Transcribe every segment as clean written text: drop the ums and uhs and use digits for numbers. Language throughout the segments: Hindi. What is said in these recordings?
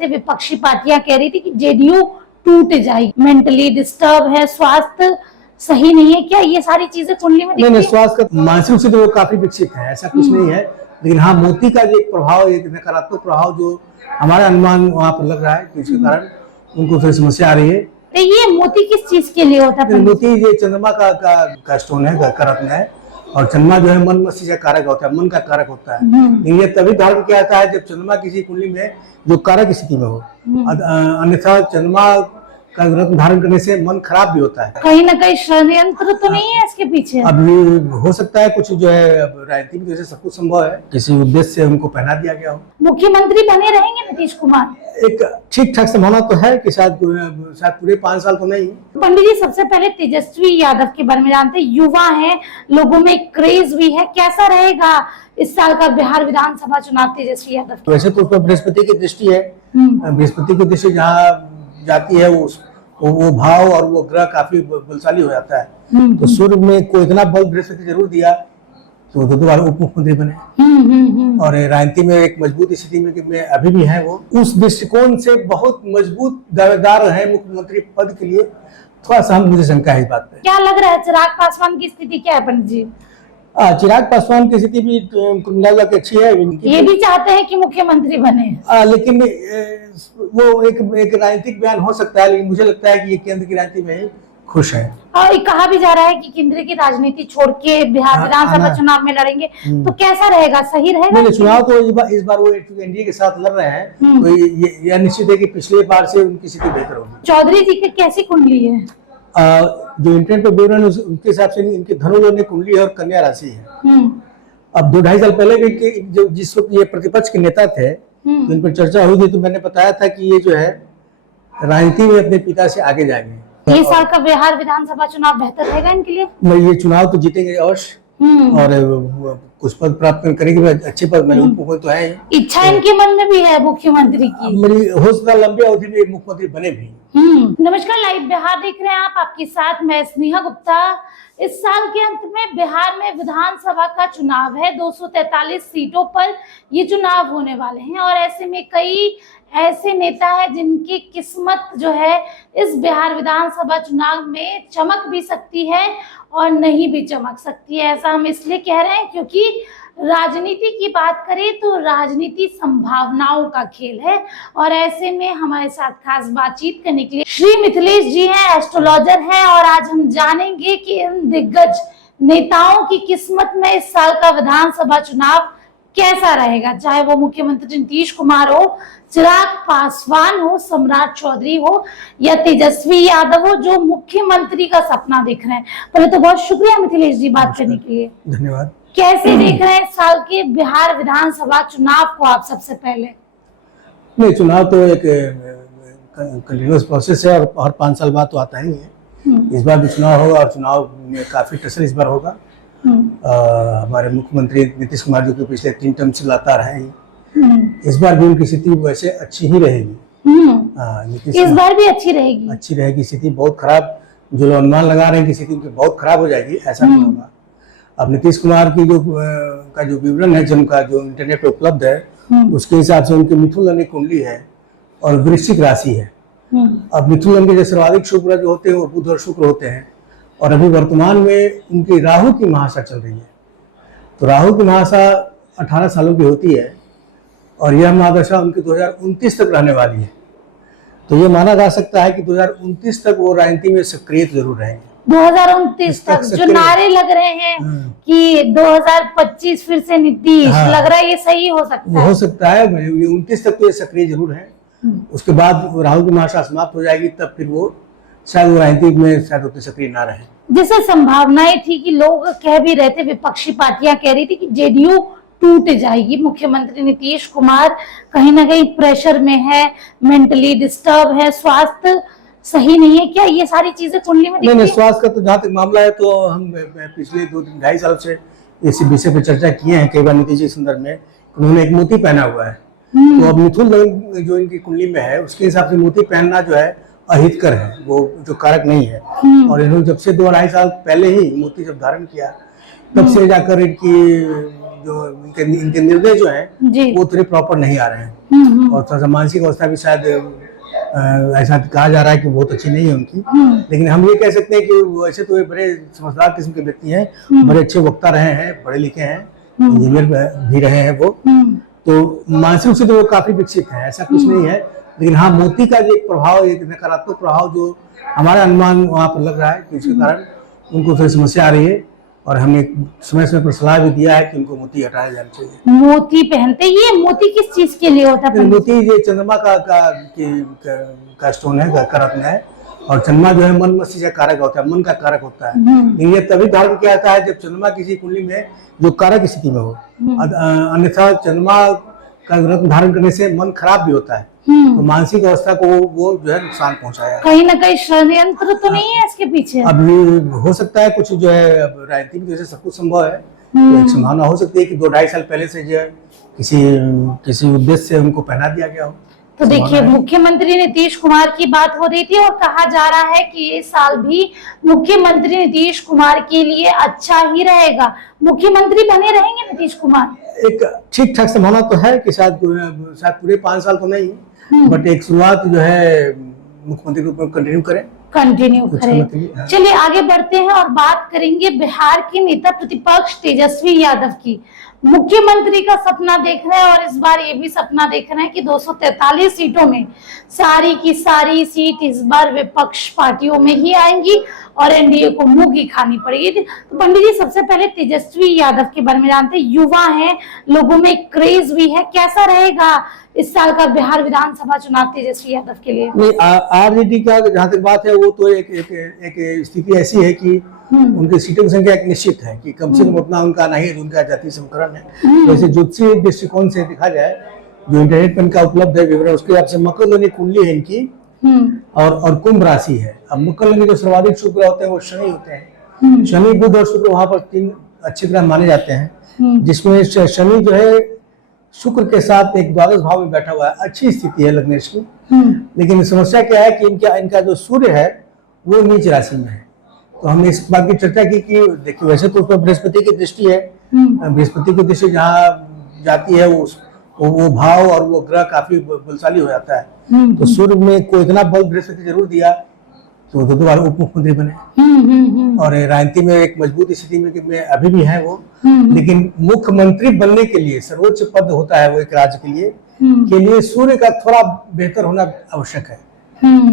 विपक्षी पार्टियां कह रही थी कि जेडीयू टूट जाएगी, मेंटली डिस्टर्ब है, स्वास्थ्य सही नहीं है। क्या ये सारी चीजें कुंडली में दिखती नहीं, है? स्वास्थ्य का मानसिक रूप से तो वो काफी विकसित है, ऐसा कुछ नहीं है। लेकिन हाँ, मोती का जो एक प्रभाव, एक नकारात्मक प्रभाव जो हमारा अनुमान वहाँ पर लग रहा है कि इसके कारण उनको थोड़ी समस्या आ रही है। तो ये मोती किस चीज के लिए होता है? मोती ये चंद्रमा का स्टोन है, का रत्न है, और चंद्रमा जो है मन मस्तिष्क का कारक होता है, मन का कारक होता है। लेकिन ये तभी धारण किया जाता है जब चंद्रमा किसी कुंडली में जो कारक स्थिति में हो। अन्यथा चंद्रमा का रत्न धारण करने से मन खराब भी होता है। कहीं ना कहीं षड्यंत्र तो नहीं है इसके पीछे? अब ये हो सकता है कुछ जो है राजनीति की वजह से सब कुछ संभव है, किसी उद्देश्य से उनको पहना दिया गया हो। मुख्यमंत्री बने रहेंगे नीतीश कुमार? एक ठीक ठाक संभावना तो है कि शायद पूरे 5 साल तो नहीं। पंडित जी, सबसे पहले तेजस्वी यादव के बारे में जानते हैं। युवा हैं, लोगों में क्रेज भी है, कैसा रहेगा इस साल का बिहार विधानसभा चुनाव तेजस्वी यादव? वैसे तो उसमें बृहस्पति की दृष्टि है, बृहस्पति की दृष्टि जहाँ जाती है वो भाव और वो ग्रह काफी बलशाली हो जाता है। तो सूर्य में को इतना बल बृहस्पति जरूर दिया तो दोबारा उप मुख्यमंत्री बने। और राजनीति में एक मजबूत स्थिति में अभी भी है वो। उस दृष्टिकोण से बहुत मजबूत दावेदार है मुख्यमंत्री पद के लिए। थोड़ा सा मुझे शंका है इस बात पे। क्या लग रहा है, चिराग पासवान की स्थिति क्या है पंडित जी? चिराग पासवान की स्थिति भी मिला के अच्छी है। ये भी चाहते हैं कि मुख्यमंत्री बने, लेकिन वो एक राजनीतिक बयान हो सकता है, लेकिन मुझे लगता है कि ये केंद्र की राजनीति में खुश है। और ये कहा भी जा रहा है कि केंद्र की राजनीति छोड़ के बिहार विधानसभा चुनाव में लड़ेंगे, तो कैसा रहेगा? सही रहेगा? नहीं, चुनाव तो इस बार वो एनडीए के साथ लड़ रहे हैं, तो यह निश्चित है कि पिछले बार से उनकी स्थिति बेहतर होगी। चौधरी जी की कैसी कुंडली है? जो इंटरनेट पर विवरण उनके हिसाब से इनकी धनु ने कुंडली है और कन्या राशि है। अब 2-2.5 साल पहले भी जो जिस वक्त ये प्रतिपक्ष के नेता थे तो इन पर चर्चा हुई थी, तो मैंने बताया था कि ये जो है राजनीति में अपने पिता से आगे जाएंगे। ये साल का बिहार विधानसभा चुनाव बेहतर रहेगा इनके लिए? ये चुनाव तो जीतेंगे अवश्य, और कुछ पद प्राप्त करेंगे, अच्छे पद में मुख्यमंत्री तो है। इच्छा इनके मन में भी है मुख्यमंत्री की? मेरी हो सकता है लंबी अवधि में मुख्यमंत्री बने भी। नमस्कार, लाइव बिहार देख रहे हैं आप, आपके साथ मैं स्नेहा गुप्ता। इस साल के अंत में बिहार में विधानसभा का चुनाव है। 243 सीटों पर ये चुनाव होने वाले हैं, और ऐसे में कई ऐसे नेता हैं जिनकी किस्मत जो है इस बिहार विधानसभा चुनाव में चमक भी सकती है और नहीं भी चमक सकती है। ऐसा हम इसलिए कह रहे हैं क्योंकि राजनीति की बात करें तो राजनीति संभावनाओं का खेल है, और ऐसे में हमारे साथ खास बातचीत करने के लिए श्री मिथिलेश जी हैं, एस्ट्रोलॉजर हैं, और आज हम जानेंगे कि इन दिग्गज नेताओं की किस्मत में इस साल का विधानसभा चुनाव कैसा रहेगा, चाहे वो मुख्यमंत्री नीतीश कुमार हो, चिराग पासवान हो, सम्राट चौधरी हो, या तेजस्वी यादव हो जो मुख्यमंत्री का सपना देख रहे हैं। पहले तो बहुत शुक्रिया मिथिलेश जी बात करने के लिए। धन्यवाद। कैसे देख रहे हैं इस साल के बिहार विधानसभा चुनाव को आप? सबसे पहले नहीं, चुनाव तो एक कंटिन्यूअस प्रोसेस है, और हर 5 साल बाद तो आता ही है। इस बार भी चुनाव होगा, और चुनाव में काफी टसल इस बार होगा। हमारे मुख्यमंत्री नीतीश कुमार जी को पिछले 3 टर्म से लगातार हैं, इस बार भी उनकी स्थिति वैसे अच्छी ही रहेगी। इस बार भी अच्छी रहेगी स्थिति बहुत खराब, जो लोग अनुमान लगा रहे हैं कि स्थिति उनकी बहुत खराब हो जाएगी, ऐसा नहीं होगा। अब नीतीश कुमार की जो विवरण है जिनका जो इंटरनेट पे उपलब्ध है, उसके हिसाब से उनकी मिथुन लग्न की कुंडली है और वृश्चिक राशि है। अब मिथुन लग्न के जो सर्वाधिक शुभ ग्रह जो होते हैं वो बुध और शुक्र होते हैं, और अभी वर्तमान में उनकी राहु की महादशा चल रही है। तो राहु की महादशा 18 सालों की होती है, और यह महादशा उनकी 2029 तक रहने वाली है। तो ये माना जा सकता है कि 2029 तक वो राजनीति में सक्रिय जरूर रहेंगे। 2029 तक जो नारे लग रहे हैं कि 2025 फिर से नीतीश, लग रहा है ये सही हो सकता है? हो सकता है, 29 तक तो ये सक्रिय जरूर है। उसके बाद राहु की महादशा समाप्त हो जाएगी, तब फिर वो शायद वो राजनीति में शायद उतने सक्रिय ना रहे। जैसे संभावनाएं थी कि लोग कह भी रहे थे, विपक्षी पार्टियां कह रही थी कि जेडीयू टूट जाएगी, मुख्यमंत्री नीतीश कुमार कहीं ना कहीं प्रेशर में है, मेंटली डिस्टर्ब है, स्वास्थ्य सही नहीं है। क्या ये सारी चीजें कुंडली में दिखती है? नहीं, स्वास्थ्य का तो जहाँ तक मामला है तो हम पिछले 2-2.5 साल से इस विषय पर चर्चा किए हैं कई बार नीतीश जी के संदर्भ में। उन्होंने एक मोती पहना हुआ है, तो अब मिथुन लग्न जो इनकी कुंडली में है उसके हिसाब से मोती पहनना जो है अहितकर है, वो जो कारक नहीं है। और इन्होंने जब से 2-2.5 साल पहले ही मोती जब धारण किया, तब से जाकर इनकी जो इनके निर्णय जो हैं जी। वो थोड़े प्रॉपर नहीं आ रहे हैं, और थोड़ा सा मानसिक अवस्था भी शायद ऐसा कहा जा रहा है कि बहुत अच्छी नहीं है उनकी। लेकिन हम ये कह सकते हैं कि वैसे तो ये बड़े समझदार किस्म के व्यक्ति हैं, बड़े अच्छे वक्ता रहे हैं, पढ़े लिखे हैं, इंजीनियर भी रहे हैं वो, तो मानसिक रूप से तो वो काफी विकसित है, ऐसा कुछ नहीं है। लेकिन हाँ, मोती का जो एक प्रभाव, एक नकारात्मक प्रभाव जो हमारा अनुमान वहाँ पर लग रहा है कि इसके कारण उनको थोड़ी समस्या आ रही है, और हमने समय समय पर सलाह भी दिया है कि उनको मोती हटाया जाना चाहिए। मोती पहनते, ये मोती किस चीज के लिए होता है? मोती ये चंद्रमा का स्टोन है, का रत्न है, और चंद्रमा जो है मन मस्तिष्क का कारक होता है, मन का कारक होता है। लेकिन ये तभी धारण किया जाता है जब चंद्रमा किसी कुंडली में जो कारक स्थिति में हो, अन्यथा चंद्रमा का रत्न धारण करने से मन खराब भी होता है, तो मानसिक अवस्था को वो जो है नुकसान पहुंचाया। कहीं ना कहीं षड्यंत्र तो नहीं है इसके पीछे? अब ये हो सकता है कुछ जो है, अब राजनीति की वजह से सब कुछ संभव है, तो एक संभावना हो सकती है कि 2-2.5 साल पहले से जो है किसी उद्देश्य से उनको पहना दिया गया हो। तो देखिए, मुख्यमंत्री नीतीश कुमार की बात हो रही थी और कहा जा रहा है कि ये साल भी मुख्यमंत्री नीतीश कुमार के लिए अच्छा ही रहेगा। मुख्यमंत्री बने रहेंगे नीतीश कुमार? एक ठीक ठाक संभावना तो है कि शायद पूरे 5 साल तो नहीं, बट एक शुरुआत जो है मुख्यमंत्री के रूप में कंटिन्यू करें। चलिए आगे बढ़ते हैं और बात करेंगे बिहार के नेता प्रतिपक्ष तेजस्वी यादव की। मुख्यमंत्री का सपना देख रहे हैं और इस बार ये भी सपना देख रहे हैं कि 243 सीटों में सारी की सारी सीट इस बार विपक्ष पार्टियों में ही आएंगी और एनडीए को मुंह की खानी पड़ेगी। तो पंडित जी, सबसे पहले तेजस्वी यादव के बारे में जानते हैं। युवा हैं, लोगों में क्रेज भी है, कैसा रहेगा इस साल का बिहार विधानसभा चुनाव तेजस्वी यादव के लिए? नहीं, आरजेडी का जहाँ तक बात है, वो तो एक स्थिति ऐसी है कि उनकी सीटों की संख्या एक निश्चित है कि कम से कम उतना उनका नहीं है जो उनका जातीय समीकरण है। वैसे ज्योतिषीय दृष्टिकोण से देखा जाए, जो इंटरनेट पर इनका उपलब्ध है विवरण, उसके हिसाब से मकर लग्न कुंडली है इनकी, और कुंभ राशि है। अब मकर लग्न जो सर्वाधिक शुभ ग्रह होते हैं वो शनि होते हैं। शनि, बुध और शुक्र वहां पर 3 अच्छे ग्रह माने जाते हैं, जिसमें शनि जो है शुक्र के साथ एक द्वादश भाव में बैठा हुआ है, अच्छी स्थिति है लग्नेश की। लेकिन समस्या क्या है कि इनका जो सूर्य है वो नीच राशि में है। तो हमने इस बात की चर्चा की कि देखिए, वैसे तो उसमें बृहस्पति की दृष्टि है, बृहस्पति की दृष्टि जहाँ जाती है वो भाव और वो ग्रह काफी बलशाली हो जाता है। तो सूर्य में को इतना बल बृहस्पति जरूर दिया तो दोबारा उप मुख्यमंत्री बने, और राजनीति में एक मजबूत स्थिति में अभी भी है वो। लेकिन मुख्यमंत्री बनने के लिए सर्वोच्च पद होता है वो एक राज्य के लिए सूर्य का थोड़ा बेहतर होना आवश्यक है।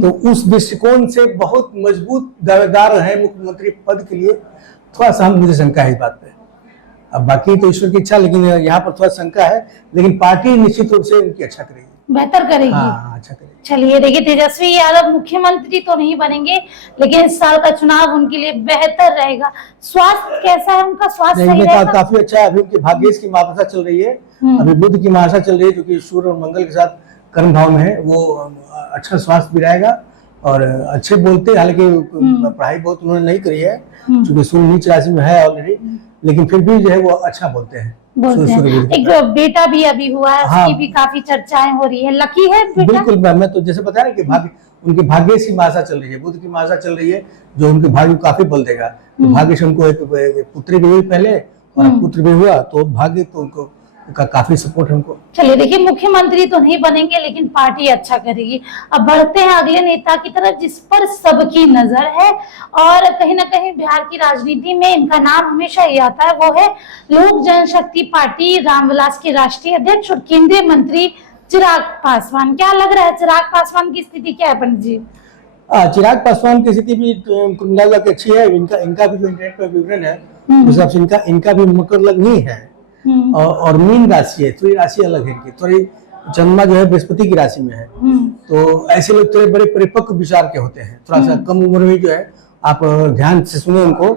तो उस दृष्टिकोण से बहुत मजबूत दावेदार है मुख्यमंत्री पद के लिए। थोड़ा सा मुझे शंका है इस बात पे, अब बाकी तो ईश्वर की इच्छा, लेकिन यहाँ पर थोड़ा शंका है। लेकिन पार्टी निश्चित रूप से उनकी अच्छा करेगी, बेहतर करेगी। हाँ, अच्छा करेगी। चलिए देखिए, तेजस्वी यादव मुख्यमंत्री तो नहीं बनेंगे, लेकिन इस साल का चुनाव उनके लिए बेहतर रहेगा। स्वास्थ्य कैसा है उनका? स्वास्थ्य सही रहेगा? काफी अच्छा है। अभी उनकी भाग्येश की महादशा चल रही है, अभी बुध की महादशा चल रही है, जो कि सूर्य और मंगल के साथ कर्म भाव में है। वो अच्छा स्वास्थ्य भी रहेगा और अच्छे बोलते, हालांकि पढ़ाई बहुत उन्होंने नहीं करी है क्योंकि सूर्य नीच राशि में है ऑलरेडी, लेकिन फिर भी जो है वो अच्छा बोलते हैं। एक बेटा भी अभी हुआ है, उसकी भी काफी चर्चाएं हो रही है। लकी है बेटा? बिल्कुल, मैं तो जैसे बताया कि उनके भाग्य की महादशा चल रही है, बुध की महादशा चल रही है, जो उनके भाग्य को काफी बल देगा। तो भाग्य से उनको एक पुत्री भी हुई पहले और पुत्र भी हुआ, तो भाग्य तो उनको का काफी सपोर्ट है उनको। चलिए देखिए, मुख्यमंत्री तो नहीं बनेंगे लेकिन पार्टी अच्छा करेगी। अब बढ़ते हैं अगले नेता की तरफ, जिस पर सबकी नजर है और कहीं ना कहीं बिहार की राजनीति में इनका नाम हमेशा ही आता है। वो है लोक जनशक्ति पार्टी रामविलास के राष्ट्रीय अध्यक्ष और केंद्रीय मंत्री चिराग पासवान। क्या लग रहा है, चिराग पासवान की स्थिति क्या है पंडित जी? चिराग पासवान की स्थिति भी मिला के अच्छी है। इनका भी जो इंटरनेट पर विवरण है उस हिसाब से इनका भी मकर लग्न ही है और मीन राशि है, थोड़ी राशि अलग है इनकी, थोड़ी चंद्रमा जो है बृहस्पति की राशि में है। तो ऐसे लोग थोड़े बड़े परिपक्व विचार के होते हैं, थोड़ा सा कम उम्र में जो है, आप ध्यान से सुने उनको,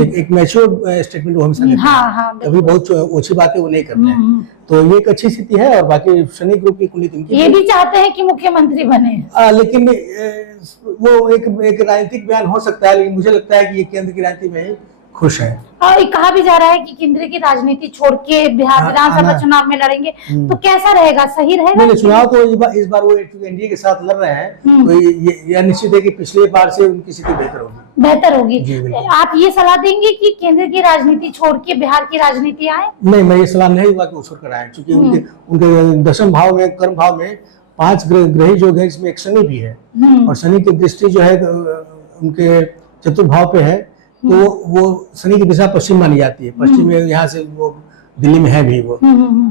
एक मैच्योर स्टेटमेंट वो हमेशा देते हैं, कभी बहुत ओछी बातें वो नहीं करते हैं। तो ये एक अच्छी स्थिति है। और बाकी शनि ग्रुप की कुंडली इनकी, ये भी चाहते हैं कि मुख्यमंत्री बने, लेकिन वो एक राजनीतिक बयान हो सकता है, लेकिन मुझे लगता है कि ये केंद्र की राजनीति में खुश हैं। और ये कहा भी जा रहा है कि केंद्र की राजनीति छोड़ के बिहार विधानसभा चुनाव में लड़ेंगे, तो कैसा रहेगा, सही रहेगा? नहीं, चुनाव तो इस बार वो एनडीए के साथ लड़ रहे हैं, तो यह निश्चित है कि पिछले बार से उनकी स्थिति बेहतर होगी। आप ये सलाह देंगे कि केंद्र की राजनीति छोड़ के बिहार की राजनीति आए? नहीं, मैं ये सलाह नहीं दूंगा कि वो छोड़ कर आए, क्योंकि उनके दशम भाव में, कर्म भाव में 5 ग्रही योग है, इसमें एक शनि भी है, और शनि की दृष्टि जो है उनके चतुर्भाव पे है, तो वो शनि की दिशा पश्चिम मानी जाती है। पश्चिम में यहाँ से वो दिल्ली में है भी वो,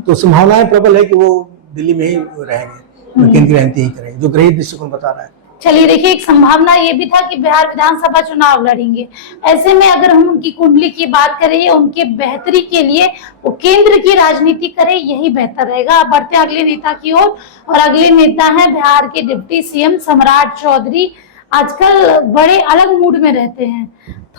तो संभावनाएं प्रबल है कि वो दिल्ली में ही रहेंगे, केंद्र की राजनीति ही करेंगे, जो ग्रही दृष्टिकोण बता रहा है। चलिए देखिए, एक संभावना ये भी था कि बिहार विधानसभा चुनाव लड़ेंगे। ऐसे में अगर हम उनकी कुंडली की बात करें या उनके बेहतरी के लिए वो केंद्र की राजनीति करें, यही बेहतर रहेगा। अब बढ़ते हैं अगले नेता की ओर, और अगले नेता हैं बिहार के डिप्टी सीएम सम्राट चौधरी। आजकल बड़े अलग मूड में रहते हैं,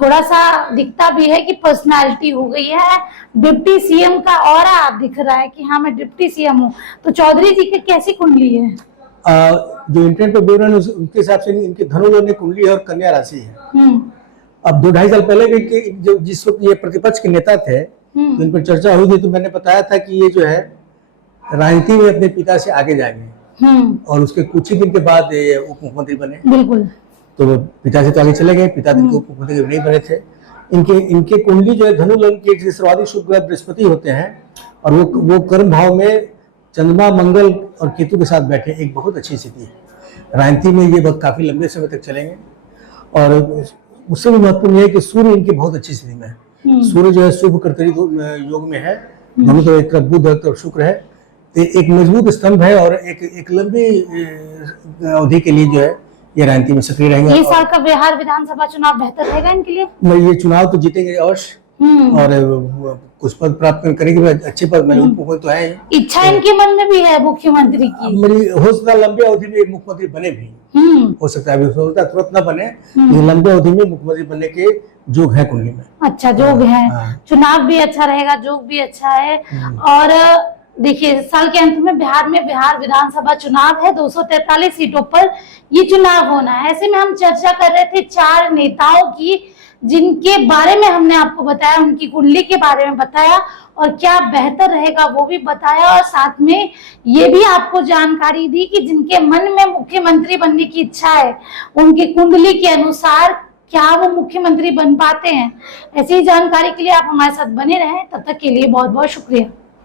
थोड़ा सा दिखता भी है कि पर्सनालिटी हो गई है, डिप्टी सीएम का ऑरा दिख रहा है कि हाँ मैं डिप्टी सीएम हूँ। तो चौधरी जी की कैसी कुंडली है? जो इंटरनेट पर विवरण उनके हिसाब से इनकी धनु लग्न कुंडली है और कन्या राशि है। अब 2-2.5 साल पहले भी जो जिस वक्त ये प्रतिपक्ष के नेता थे, तो इन पर चर्चा हुई थी, तो मैंने बताया था कि ये जो है राजनीति में अपने पिता से आगे जाएंगे, और उसके कुछ ही दिन के बाद ये उप मुख्यमंत्री बने। बिल्कुल। तो पिता से तो आगे चले गए, पिता दिन उप मुख्यमंत्री नहीं बने थे। इनके कुंडली जो है धनु लग्न के सर्वाधिक शुभ ग्रह बृहस्पति होते हैं, और वो कर्म भाव में चंद्रमा, मंगल और केतु के साथ बैठे, एक बहुत अच्छी स्थिति है। राजनीति में ये बहुत काफी लंबे समय तक चलेंगे, और उससे भी महत्वपूर्ण है कि सूर्य इनकी बहुत अच्छी स्थिति में है। सूर्य जो है शुभ कर्तरी योग में है, दोनों तो एक तरफ बुध और एक तरफ शुक्र है, तो एक मजबूत स्तंभ है, और एक लंबी अवधि के लिए जो है ये राजनीति में सक्रिय रहेंगे। ये साल का बिहार विधानसभा चुनाव बेहतर रहेगा इनके लिए? ये चुनाव तो जीतेंगे अवश्य, और कुछ पद प्राप्त करेंगे, अच्छे पद में मुख्यमंत्री तो है। इच्छा इनके मन में भी है मुख्यमंत्री की? मेरी हो सकता है लंबी अवधि में मुख्यमंत्री बने भी, हो सकता है, तुरंत न बने, लेकिन लंबी अवधि में मुख्यमंत्री बनने के योग है कुंडली में। अच्छा, योग है। चुनाव भी अच्छा रहेगा, योग भी अच्छा है। और देखिए, साल के अंत में बिहार विधानसभा चुनाव है, 243 सीटों पर ये चुनाव होना है। ऐसे में हम चर्चा कर रहे थे 4 नेताओं की, जिनके बारे में हमने आपको बताया, उनकी कुंडली के बारे में बताया, और क्या बेहतर रहेगा वो भी बताया, और साथ में ये भी आपको जानकारी दी कि जिनके मन में मुख्यमंत्री बनने की इच्छा है, उनकी कुंडली के अनुसार क्या वो मुख्यमंत्री बन पाते हैं। ऐसी जानकारी के लिए आप हमारे साथ बने रहें। तब तक के लिए बहुत बहुत शुक्रिया।